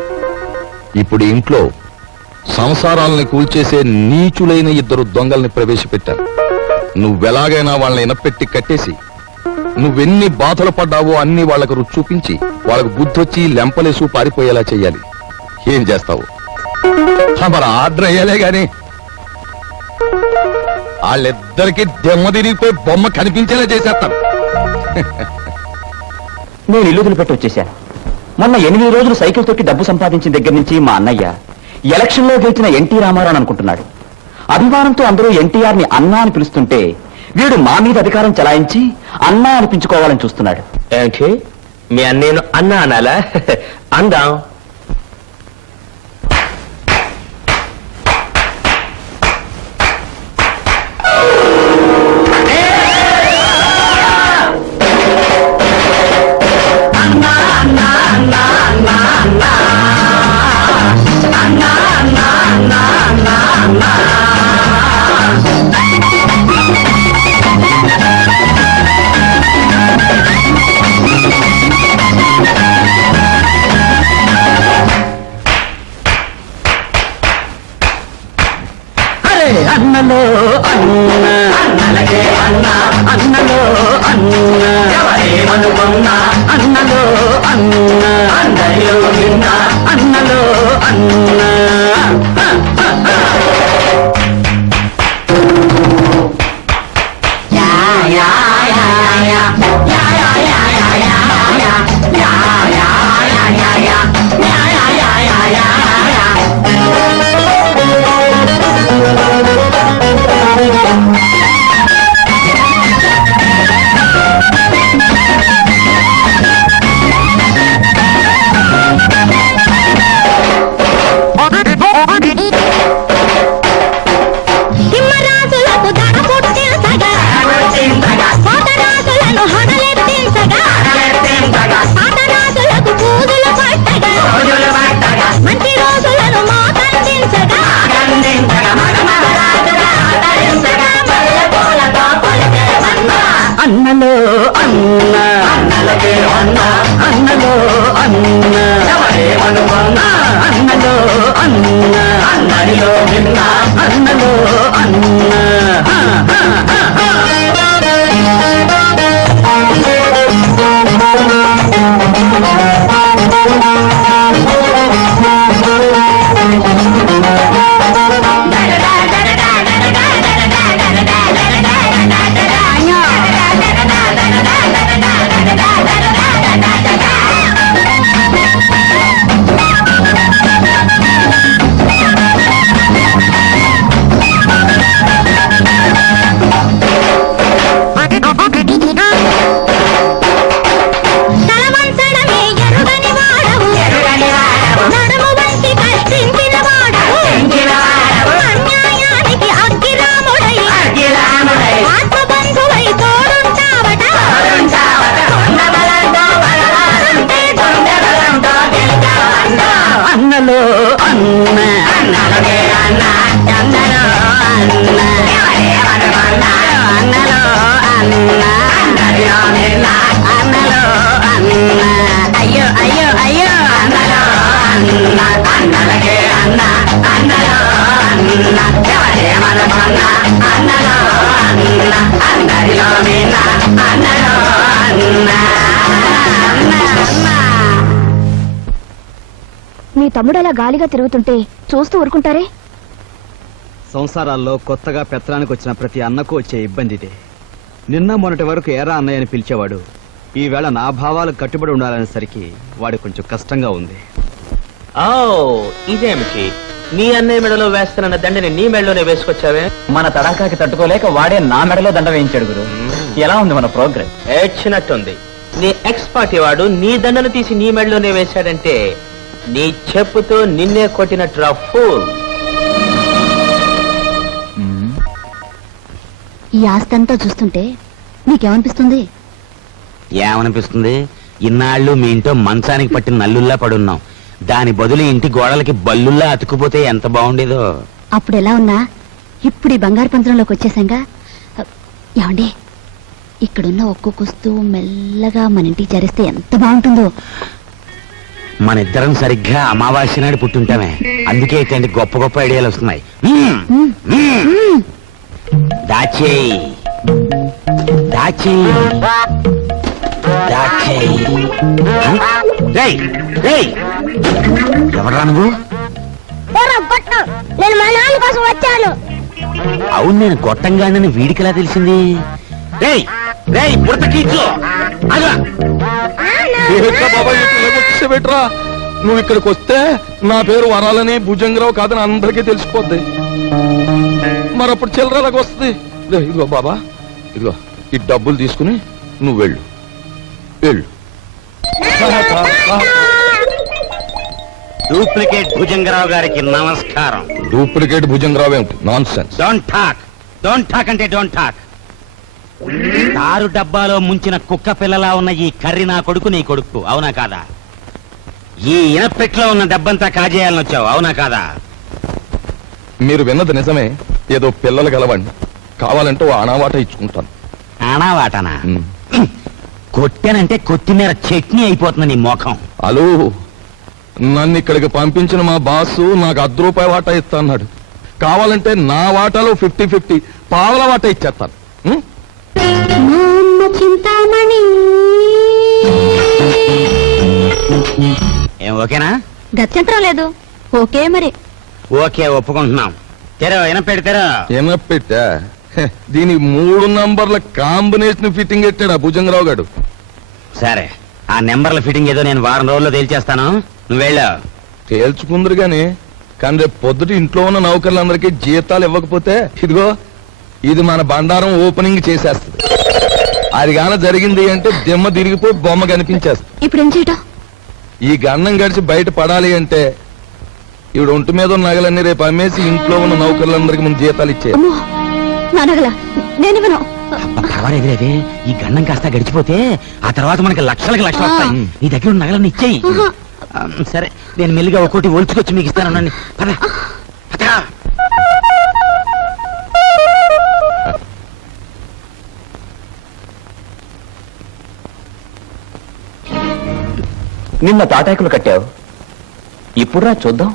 ఇప్పుడు ఇంట్లో సంసారాలని కూల్చేసే నీచులైన 2 దొంగల్ని ప్రవేశపెట్టాను. నువ్వెలాగైనా వాళ్ళని ఇనపెట్టి కట్టేసి నువ్వెన్ని బాధలు పడ్డావో అన్ని వాళ్లకు రుచి చూపించి వాళ్ళకు బుద్ధొచ్చి లెంపలేసు పారిపోయేలా చెయ్యాలి. ఏం చేస్తావు? మరి ఆర్డర్ అయ్యాలే గాని వాళ్ళిద్దరికి దెమ్మ తిరిగిపోయి బొమ్మ కనిపించేలా చేసేస్తాను. నేను ఇల్లు వదిలిపెట్టి వచ్చేశాను. మొన్న 8 రోజులు సైకిల్ తొక్కి డబ్బు సంపాదించిన దగ్గర నుంచి మా అన్నయ్య ఎలక్షన్ లో గెలిచిన ఎన్టీ రామారావు అనుకుంటున్నాడు. అభిమానంతో అందరూ ఎన్టీఆర్ ని అన్నా అని పిలుస్తుంటే వీడు మా మీద అధికారం చలాయించి అన్నా అనిపించుకోవాలని చూస్తున్నాడు. ఏంటి, మీ అన్నేను అన్నా అనాలా? అందాం. అన్నలో అన్న, అన్నలకే అన్న, అన్నలో అన్న, ఎవరేమనుకున్నా అన్నలో అన్న, అందరిలో నిన్న అన్నలో అన్న. అన్నలో అన్న, అన్నలకే అన్న, అన్నలో అన్న, ఎవరేమనుకున్నా అన్నలో అన్న, అందరిలో నిన్న అన్నలో అన్న. అన్నలో అన్న, అన్నలకే అన్న, అన్నలో అన్న, ఎవరేమనుకున్నా అన్నలో అన్న, అందరిలో నిన్న అన్నలో అన్న. అయ్యో అయ్యో అయ్యో, అన్నలో అన్న, అన్నలకే అన్న, అన్నలో అన్న, ఎవరేమనుకున్నా అన్నలో అన్న, అందరిలో నిన్న అన్నలో అన్న. తమ్ముడు అలా గాలిగా తిరుగుతుంటే చూస్తూ ఊరుకుంటారే? సంసారాల్లో కొత్తగా పెత్తనానికి వచ్చిన ప్రతి అన్నకు వచ్చే ఇబ్బంది ఇదే. నిన్న మొన్నటి వరకు ఏరా అన్నయ్య అని పిలిచేవాడు. ఈవేళ నా భావాలు కట్టుబడి ఉండాలనేసరికి వాడు కొంచెం కష్టంగా ఉంది. ఓ ఇదేమిటి, నీ అన్నయ్య మెడలో వేస్తున్న దండని నీ మెడలోనే వేసుకొచ్చావే? మన తడాకాకి తట్టుకోలేక వాడే నా మెడలో దండ వేయించాడు గురు. ఎలా ఉంది మన ప్రోగ్రెస్? ఏడ్చినట్టుంది. నీ ఎక్స్ పార్టీ వాడు నీ దండను తీసి నీ మెడలోనే వేశాడంటే నీ చెప్పుతో నిన్నే కొట్టినట్టు ఫూల్. ఈ ఆస్తంతా చూస్తుంటే నీకేమనిపిస్తుంది? ఏమనిపిస్తుంది? ఇన్నాళ్ళు మీ ఇంట్లో మంచానికి పట్టిన నల్లుల్లా పడున్నాం. దాని బదులు ఇంటి గోడలకి బల్లుల్లా అతుకుపోతే ఎంత బాగుండేదో. అప్పుడు ఎలా ఉన్నా ఇప్పుడు ఈ బంగారు పంజరంలోకి వచ్చేసాంగా. ఏమండి, ఇక్కడున్న ఒక్కొక్క వస్తువు మెల్లగా మన ఇంటికి చేరిస్తే ఎంత బాగుంటుందో. మన ఇద్దరం సరిగ్గా అమావాస్య నాడు పుట్టుంటామే. అందుకే ఇట్లాంటి గొప్ప గొప్ప ఐడియాలు వస్తున్నాయి. దాచేయి దాచేయి దాచేయి. రేయ్ రేయ్, ఎవడ్రా నువ్వు? నేను మా నాన్న కోసం వచ్చాను. అవును, నేను గొట్టంగానని వీడికిలా తెలిసింది? రేయ్ రేయ్, పుడతకీచు అలా. ఏమిట్రా బాబాయ్, వచ్చేవేట్రా? నువ్వు ఇక్కడికి వస్తే నా పేరు వరాలని భుజంగరావు కాదని అందరికీ తెలిసిపోద్ది. మరప్పుడు చిల్లరలాగా వస్తుంది. ఇదిగో బాబా, ఇదిగో ఈ డబ్బులు తీసుకుని నువ్వు వెళ్ళు వెళ్ళు. డూప్లికేట్ భుజంగరావు గారికి నమస్కారం. డూప్లికేట్ భుజంగరావు ఏమిటి? Non sense. డోంట్ టాక్ అంటే డోంట్ టాక్. తారు డబ్బాలో ముంచిన కుక్క పిల్లలా ఉన్న ఈ కర్రి నా కొడుకు, నీ కొడుకు, అవునా కాదా? ఈ ఇనపెట్లో ఉన్న డబ్బంతా కాజేయాలని వచ్చావు, అవునా కాదా? మీరు విన్నది నిజమే. ఏదో పిల్లలు గలవండి, కావాలంటే ఓ అనావాట ఇచ్చుకుంటాను. ఆనావాటనా? ఉమ్. కొట్టానంటే కొత్తిమీర చట్నీ అయిపోతుంది నీ మోఖం. హలో, నన్ను ఇక్కడికి పంపించిన మా బాసు నాకు ₹10 వాటా ఇస్తా అన్నాడు. కావాలంటే నా వాటాలో 50-50 పావల వాటా ఇచ్చేస్తాను. ఉం? ఏం ఓకేనా? గత్యంతరం లేదు. ఓకే మరి. ఓకే, ఒప్పుకుంటున్నాం. తెరో ఇనపెడి తెరో. ఏమో పెట్టా, దీని 3 నంబర్ల కాంబినేషన్ ఫిట్టింగ్ పెట్టాడు ఆ భుజంగరావు గారు. సరే, ఆ నెంబర్ల ఫిట్టింగ్ ఏదో నేను వారం రోజుల్లో తేల్చేస్తాను. నువ్వు వెళ్ళా. తేల్చుకుందరు గాని, కానీ రేపు పొద్దుట ఇంట్లో ఉన్న నౌకర్లందరికీ జీతాలు ఇవ్వకపోతే ఇదిగో ఇది మన బండారం ఓపెనింగ్ చేసేస్తుంది. అది గాన జరిగింది అంటే దిమ్మ తిరిగిపోయి బొమ్మ కనిపించేస్తుంది. ఇప్పుడు ఏం చేయటం? ఈ గన్నం గడిచి బయట పడాలి అంటే ఈవిడ ఒంటి మీద ఉన్న నగలన్నీ రేపు అమ్మేసి ఇంట్లో ఉన్న నౌకర్లందరికీ ముందు జీతాలు ఇచ్చే. అమ్మో, నా నగల నేనివ్వను. పర్వాలేదులేదే, ఈ గండం కాస్త గడిచిపోతే ఆ తర్వాత మనకి లక్షలకి లక్షలు వస్తాయి. నీ దగ్గర ఉన్న నగలన్నీ ఇచ్చేయి. సరే, నేను మెల్లిగా ఒక్కోటి ఒలుచుకొచ్చి మీకు ఇస్తాను. పద పద. నిన్న తాటాకులు కట్టావు, ఇప్పుడు రా చూద్దాం.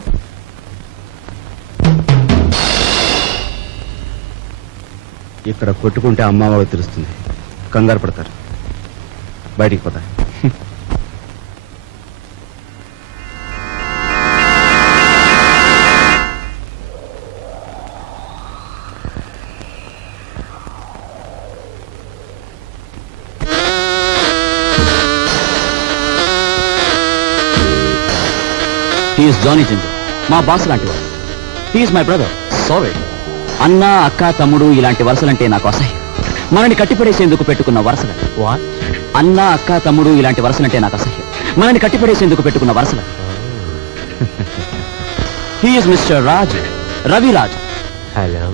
ఇక్కడ కొట్టుకుంటే అమ్మవారు తెలుస్తుంది. కంగారు పడతారు, బయటికి పోతారు. హీఈస్ జానీ జింజర్, మా బాస్ లాంటి వాడు. He's my brother. సారీ, అన్న అక్క తమ్ముడు ఇలాంటి వరుసలంటే నాకు అసహ్యం. మనని కట్టిపడేసేందుకు పెట్టుకున్న వరుసలు. అన్న అక్క తమ్ముడు ఇలాంటి వరుసలంటే నాకు అసహ్యం. మనని కట్టిపడేసేందుకు పెట్టుకున్న వరుసలు. He is Mister Raj, Raviraj. Hello.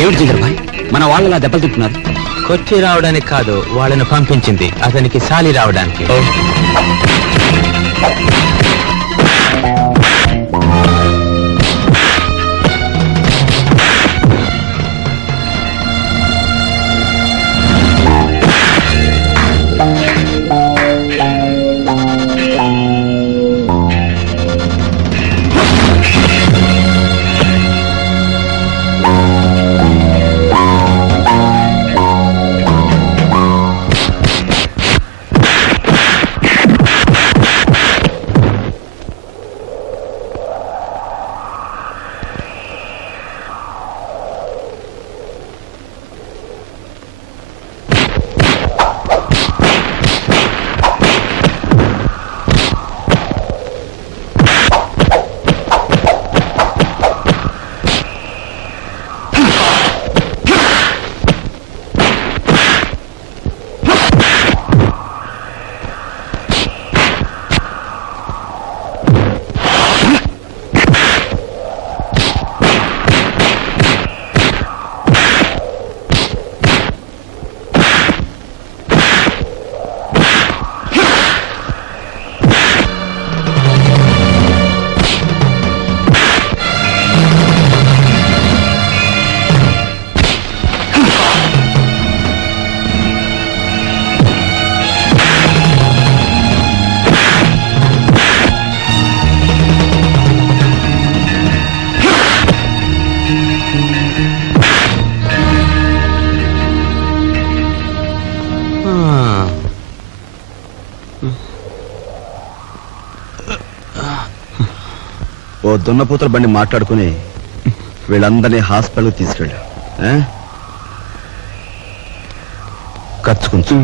ఏమిటి జిగర్ భాయ్, మన వాళ్ళలా దెబ్బలు తింటున్నారు? కొచ్చి రావడానికి కాదు, వాళ్ళని పంపించింది అతనికి సాలి రావడానికి. ఓ దున్నపోతుల బండి మాట్లాడుకుని వీళ్ళందరినీ హాస్పిటల్కి తీసుకెళ్ళా. ఖర్చు కొంచెం.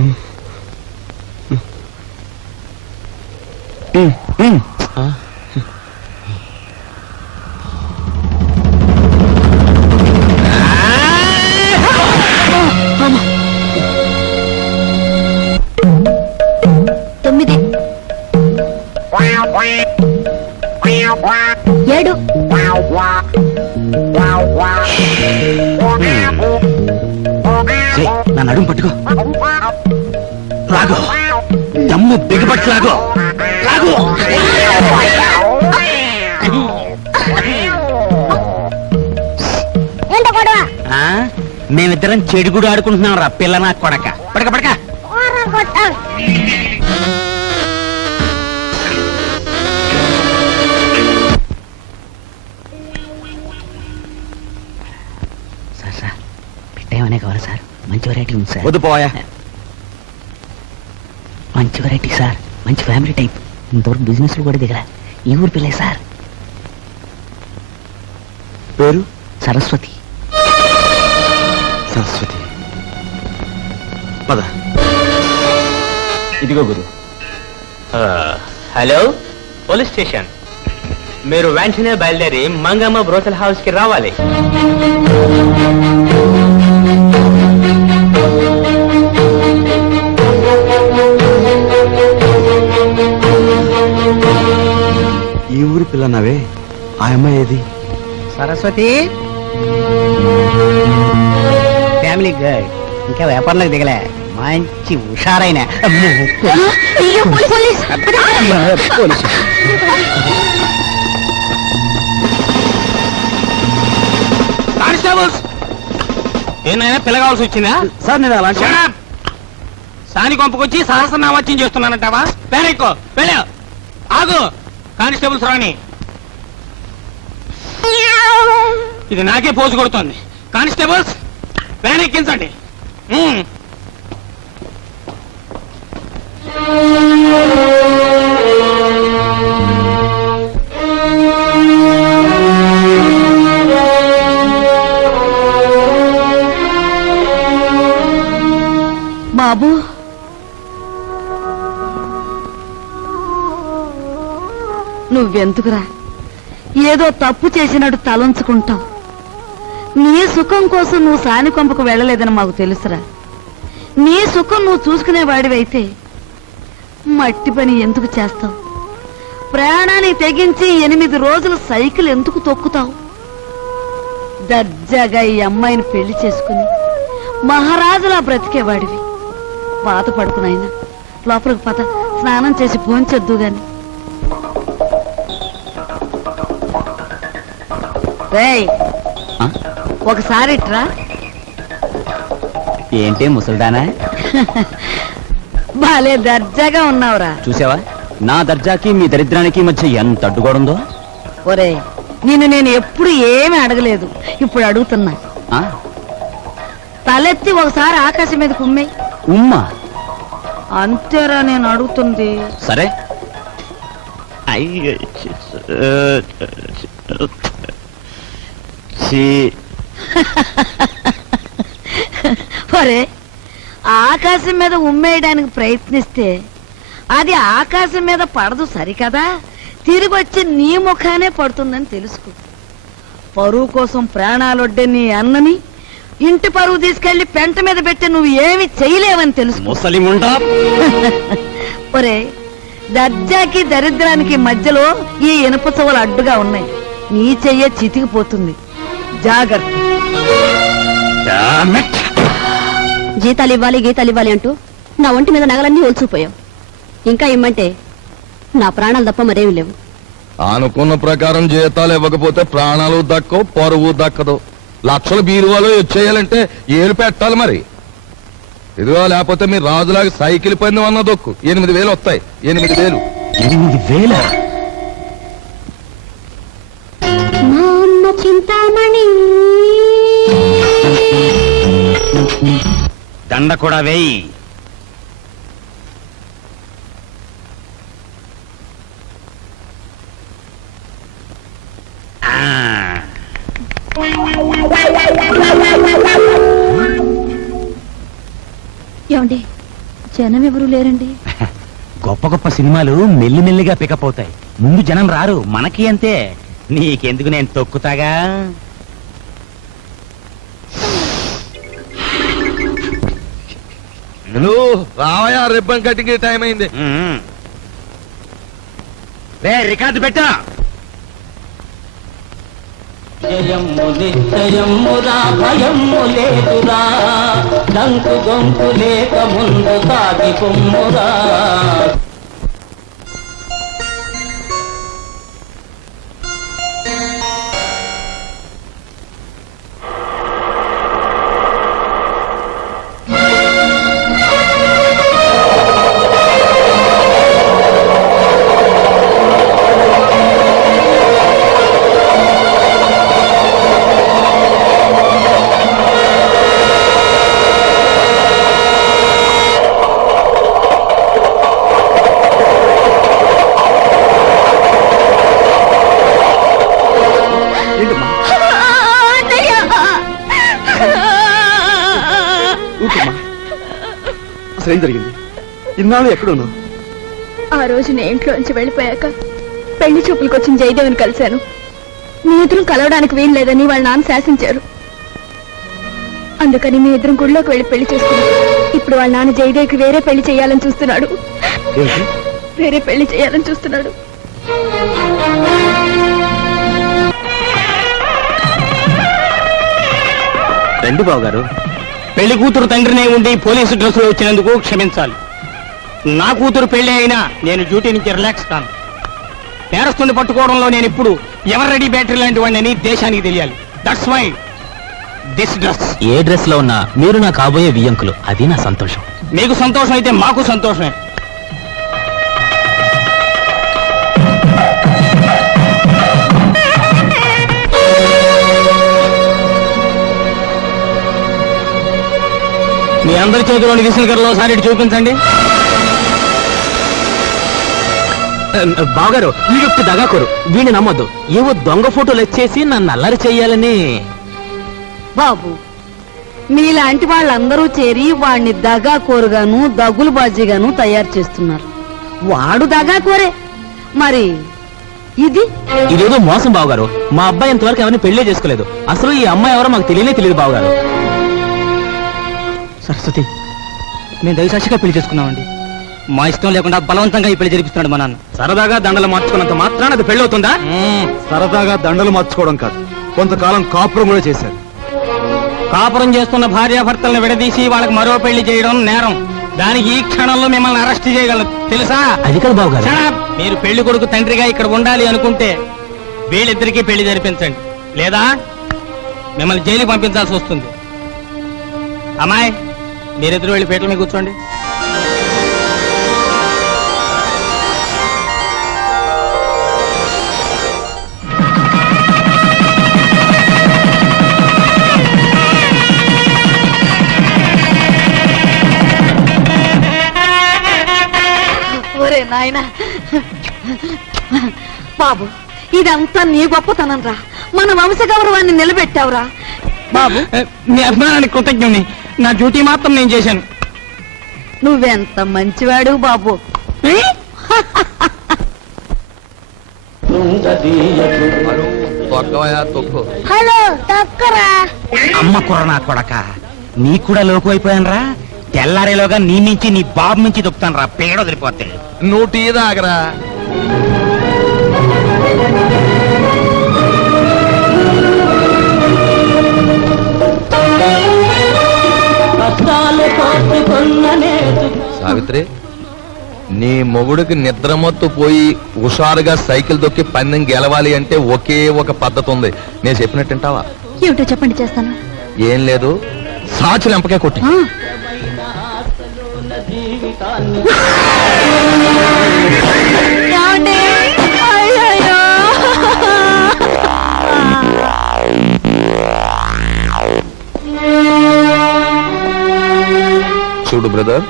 తొమ్మిది 7 నా నడుము పట్టుకో, లాగో, దమ్ము బిగపట్టి లాగో, లాగో. మేమిద్దరం చెడుగుడు ఆడుకుంటున్నాం రా పిల్ల నా కొడక. పడక పడక. సార్ పెట్టేమనే కావాలి సార్? మంచి వెరైటీ ఉంది సార్. వద్దు పోయా. మంచి వెరైటీ సార్, మంచి ఫ్యామిలీ టైప్. ఇంతవరకు బిజినెస్ కూడా దిగరా. ఈ ఊరు పిల్లే సార్. పేరు సరస్వతి. సరస్వతి. పద. ఇదిగో గురు. Hello, police station. మీరు వెంటనే బయలుదేరి మంగమ్మ బ్రోతల్ హౌస్ కి రావాలి. ఈ ఊరు పిల్లనావే, ఆ అమ్మాయి ఏది? Saraswati family girl. ఇంకా వ్యాపారంలోకి దిగలే. మంచి హుషారైన పోలీసు. కానిస్టేబుల్స్, ఏమైనా పిల్లగాల్సి వచ్చిందా? సార్ నేను అలా సాని కొంపకొచ్చి సహస్రనామత్యం చేస్తున్నానంటావా? పేరెక్కో వెళ్ళ. ఆగు. కానిస్టేబుల్స్ రాని. ఇది నాకే పోజు కొడుతోంది. కానిస్టేబుల్స్ వ్యాన్ ఎక్కించండి. బాబు, నువ్వెందుకురా ఏదో తప్పు చేసినట్టు తలంచుకుంటావు? నీ సుఖం కోసం నువ్వు సాని కొంపకు వెళ్ళలేదని మాకు తెలుసురా. నీ సుఖం నువ్వు చూసుకునేవాడివైతే మట్టి పని ఎందుకు చేస్తావు? ప్రాణాన్ని తెగించి 8 రోజులు సైకిల్ ఎందుకు తొక్కుతావు? దర్జాగా ఈ అమ్మాయిని పెళ్లి చేసుకుని మహారాజులా బ్రతికేవాడివి. బాధపడుకునైనా లోపలికి పద, స్నానం చేసి భోంచొద్దు గాని. రేయ్, ఒకసారి ఇట్రా. ఏంటి ముసల్దానా? భలే దర్జాగా ఉన్నావురా. చూసావా నా దర్జాకి మీ దరిద్రానికి మధ్య ఎంత అడ్డుగోడుందో. ఒరే, నిన్ను నేను ఎప్పుడు ఏమీ అడగలేదు, ఇప్పుడు అడుగుతున్నా. ఆ? తలెత్తి ఒకసారి ఆకాశం మీద కుమ్మే. ఉమ్మా? అంతేరా నేను అడుగుతుంది. సరే. ఒరే, ఆకాశం మీద ఉమ్మేయడానికి ప్రయత్నిస్తే అది ఆకాశం మీద పడదు సరికదా, తిరిగి వచ్చి నీ ముఖానే పడుతుందని తెలుసుకో. పరువు కోసం ప్రాణాలొడ్డే నీ అన్నని ఇంటి పరువు తీసుకెళ్లి పెంట మీద పెట్టి నువ్వు ఏమి చేయలేవని తెలుసుకో. ముసలిముండా. ఒరే, దర్జాకి దరిద్రానికి మధ్యలో ఈ ఇనుప చెవులు అడ్డుగా ఉన్నాయి. నీ చెయ్య చితికిపోతుంది, జాగ్రత్త. జీతాలు ఇవ్వాలి గీతాలు ఇవ్వాలి అంటూ నా ఒంటి మీద నగలన్నీ ఒలిచిపోయావు. ఇంకా ఇమ్మంటే నా ప్రాణాలు తప్ప మరేమి లేవు. అనుకున్న ప్రకారం జీతాలు ఇవ్వకపోతే ప్రాణాలు దక్కవు, పరువు దక్కదు. లక్షల బీరువాలో వచ్చేయాలంటే ఏలు పెట్టాలి మరి. ఇదిగో లేకపోతే మీరు రాజులాగా సైకిల్ పందెం అన్న దొక్కు. 8,000 వస్తాయి. 8,000. 8,000? చింతామణి దండ కూడా వేయి. ఏమండి, జనం ఎవరు లేరండి. గొప్ప గొప్ప సినిమాలు మెల్లిమెల్లిగా పికప్ అవుతాయి, ముందు జనం రారు. మనకి అంతే. నీకెందుకు, నేను తొక్కుతాగా. రావయా, రిబ్బన్ కటింగ్ టైం అయింది. రికార్డు పెట్టా. జయము నిశ్చయమురా, భయము లేదురా, దంకు గొంకు లేక ముందు సాగి కొమ్మురా. అసలు ఏం జరిగింది? ఇన్నాళ్ళు ఎక్కడున్నావు? ఆ రోజు నేను ఇంట్లోంచి వెళ్ళిపోయాక పెళ్లి చూపులకు వచ్చిన జయదేవిని కలిశాను. మీ ఇద్దరు కలవడానికి వీలు లేదని వాళ్ళ నాన్న శాసించారు. అందుకని మీ ఇద్దరం గుడిలోకి వెళ్ళి పెళ్లి చేసుకున్నాం. ఇప్పుడు వాళ్ళ నాన్న జయదేవికి వేరే పెళ్లి చేయాలని చూస్తున్నాడు. వేరే పెళ్లి చేయాలని చూస్తున్నాడు. రండి బావగారు. పెళ్లి కూతురు తండ్రినే ఉండి పోలీసు డ్రెస్సులో వచ్చినందుకు క్షమించాలి. నా కూతురు పెళ్లి అయినా నేను డ్యూటీ నుంచి రిలాక్స్ కాను. నేరస్తుని పట్టుకోవడంలో నేను ఇప్పుడు ఎవరు రెడీ బ్యాటరీ లాంటి వాడిని దేశానికి తెలియాలి. That's why this dress. ఏ డ్రెస్ లో ఉన్నా మీరు నా కాబోయే వియ్యంకులు, అది నా సంతోషం. మీకు సంతోషం అయితే మాకు సంతోషమే. మీ అందరి చేతిలోని విసిల్ కర్రలో ఒకసారి ఇటు చూపించండి. బావగారు, వీడొక్క దగాకోరు, వీడిని నమ్మొద్దు. ఏవో దొంగ ఫోటోలు వచ్చేసి నన్ను అల్లరి చెయ్యాలని. బాబు, మీలాంటి వాళ్ళందరూ చేరి వాడిని దగాకోరుగాను దగులుబాజీగాను తయారు చేస్తున్నారు. వాడు దగాకోరే, మరి ఇది ఇదేదో మోసం బావగారు. మా అబ్బాయి ఇంతవరకు ఎవరిని పెళ్లే చేసుకోలేదు. అసలు ఈ అమ్మాయి ఎవరో మాకు తెలియదు బావగారు. సరస్వతి, మేము దయసాక్షిగా పెళ్లి చేసుకున్నామండి. మా ఇష్టం లేకుండా బలవంతంగా ఈ పెళ్లి జరిపిస్తున్నాడు మా నాన్న. సరదాగా దండలు మార్చుకున్నంత మాత్రాన అది పెళ్లి అవుతుందా? సరదాగా దండలు మార్చుకోవడం కాదు, కొంతకాలం కాపురం కూడా చేశారు. కాపురం చేస్తున్న భార్యాభర్తలను విడదీసి వాళ్ళకి మరో పెళ్లి చేయడం నేరం. దానికి ఈ క్షణంలో మిమ్మల్ని అరెస్ట్ చేయగలరు తెలుసా? అది కదా బాబు గారు. Shut up! మీరు పెళ్లి కొడుకు తండ్రిగా ఇక్కడ ఉండాలి అనుకుంటే వీళ్ళిద్దరికీ పెళ్లి జరిపించండి, లేదా మిమ్మల్ని జైలుకి పంపించాల్సి వస్తుంది. అమ్మాయి, మీరిద్దరు వెళ్ళి పీటల మీద కూర్చోండి. ఒరే నాయనా బాబు, ఇదంతా నీ గొప్పతనం రా. మన వంశ గౌరవాన్ని నిలబెట్టావురా బాబు. మీ అభిమానానికి కృతజ్ఞుని. నా డ్యూటీ మాత్రం నేను చేశాను. నువ్వెంత మంచివాడు బాబు. హలో తక్కరా. అమ్మ కుర్రనా కొడక, నీ కూడా లోకు అయిపోయానరా. తెల్లారేలోగా నీ నుంచి నీ బాబు నుంచి దొక్కుతాను రా, పేడ వదిలిపోతే. నువ్వు టీ తాగరా. సావిత్రి, నీ మొగుడికి నిద్రమత్తు పోయి హుషారుగా సైకిల్ దొక్కి పందెం గెలవాలి అంటే ఒకే ఒక పద్ధతి ఉంది. నేను చెప్పినట్టుంటావా? ఏమిటో చెప్పండి, చేస్తాను. ఏం లేదు, సాచులు ఎంపకే కొట్టి. చూడు బ్రదర్,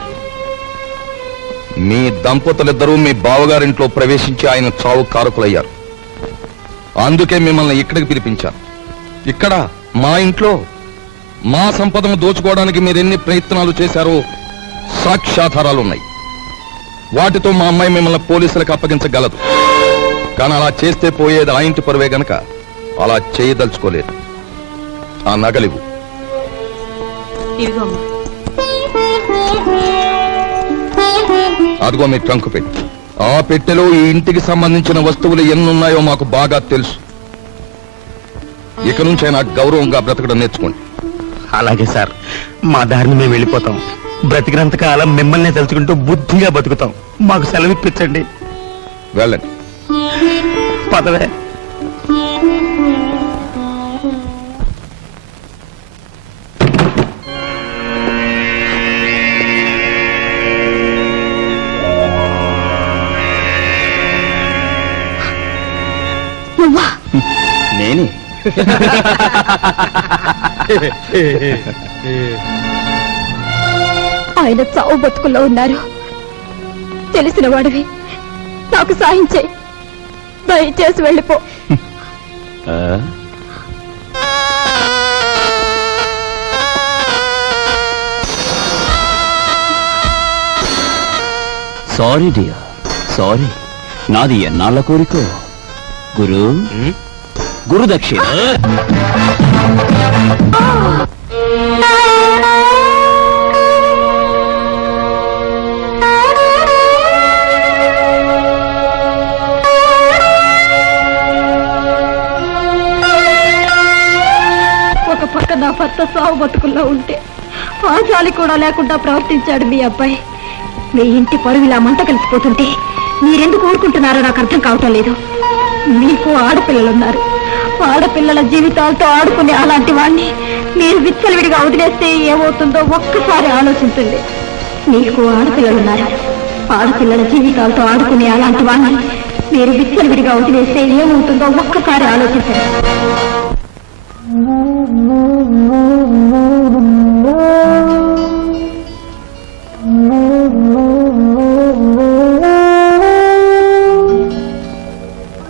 మీ దంపతులిద్దరూ మీ బావగారింట్లో ప్రవేశించి ఆయన చావు కారకులయ్యారు. అందుకే మిమ్మల్ని ఇక్కడికి పిలిపించారు. ఇక్కడ మా ఇంట్లో మా సంపదను దోచుకోవడానికి మీరెన్ని ప్రయత్నాలు చేశారో సాక్ష్యాధారాలున్నాయి. వాటితో మా అమ్మాయి మిమ్మల్ని పోలీసులకు అప్పగించగలదు. కానీ అలా చేస్తే పోయేది ఆ ఇంటి పరువే గనక అలా చేయదలుచుకోలేదు. ఆ నగలివు. అదిగో మీ ట్రంకు పెట్టి. ఆ పెట్టెలో ఈ ఇంటికి సంబంధించిన వస్తువులు ఎన్నున్నాయో మాకు బాగా తెలుసు. ఇక నుంచి ఆయన గౌరవంగా బ్రతకడం నేర్చుకోండి. అలాగే సార్, మా దారిని మేము వెళ్ళిపోతాం. బ్రతికినంత కాలం మిమ్మల్ని తలుచుకుంటూ బుద్ధిగా బతుకుతాం. మాకు సెలవు ఇప్పించండి. వెళ్ళండి. పదవే. నేనే. ఆయన చావు బతుకుల్లో ఉన్నారు. తెలిసిన వాడివి, నాకు సాయం చేయి. దయచేసి వెళ్ళిపో. Sorry dear, sorry. నాది ఎన్నాళ్ళ కోరికో. గురుదక్షిణ. ఒక పక్క నా భర్త సావు బతుకుల్లో ఉంటే ఆ జాలి కూడా లేకుండా ప్రవర్తించాడు మీ అబ్బాయి. మీ ఇంటి పరువు ఇలా మంట కలిసిపోతుంటే మీరెందుకు ఊరుకుంటున్నారో నాకు అర్థం కావటం లేదు. మీకు ఆడపిల్లలున్నారు. ఆడపిల్లల జీవితాలతో ఆడుకునే అలాంటి వాణ్ణి మీరు విచ్చలవిడిగా వదిలేస్తే ఏమవుతుందో ఒక్కసారి ఆలోచించండి. మీకు ఆడపిల్లలున్నారు. ఆడపిల్లల జీవితాలతో ఆడుకునే అలాంటి వాణ్ణి మీరు విచ్చలవిడిగా వదిలేస్తే ఏమవుతుందో ఒక్కసారి ఆలోచించండి.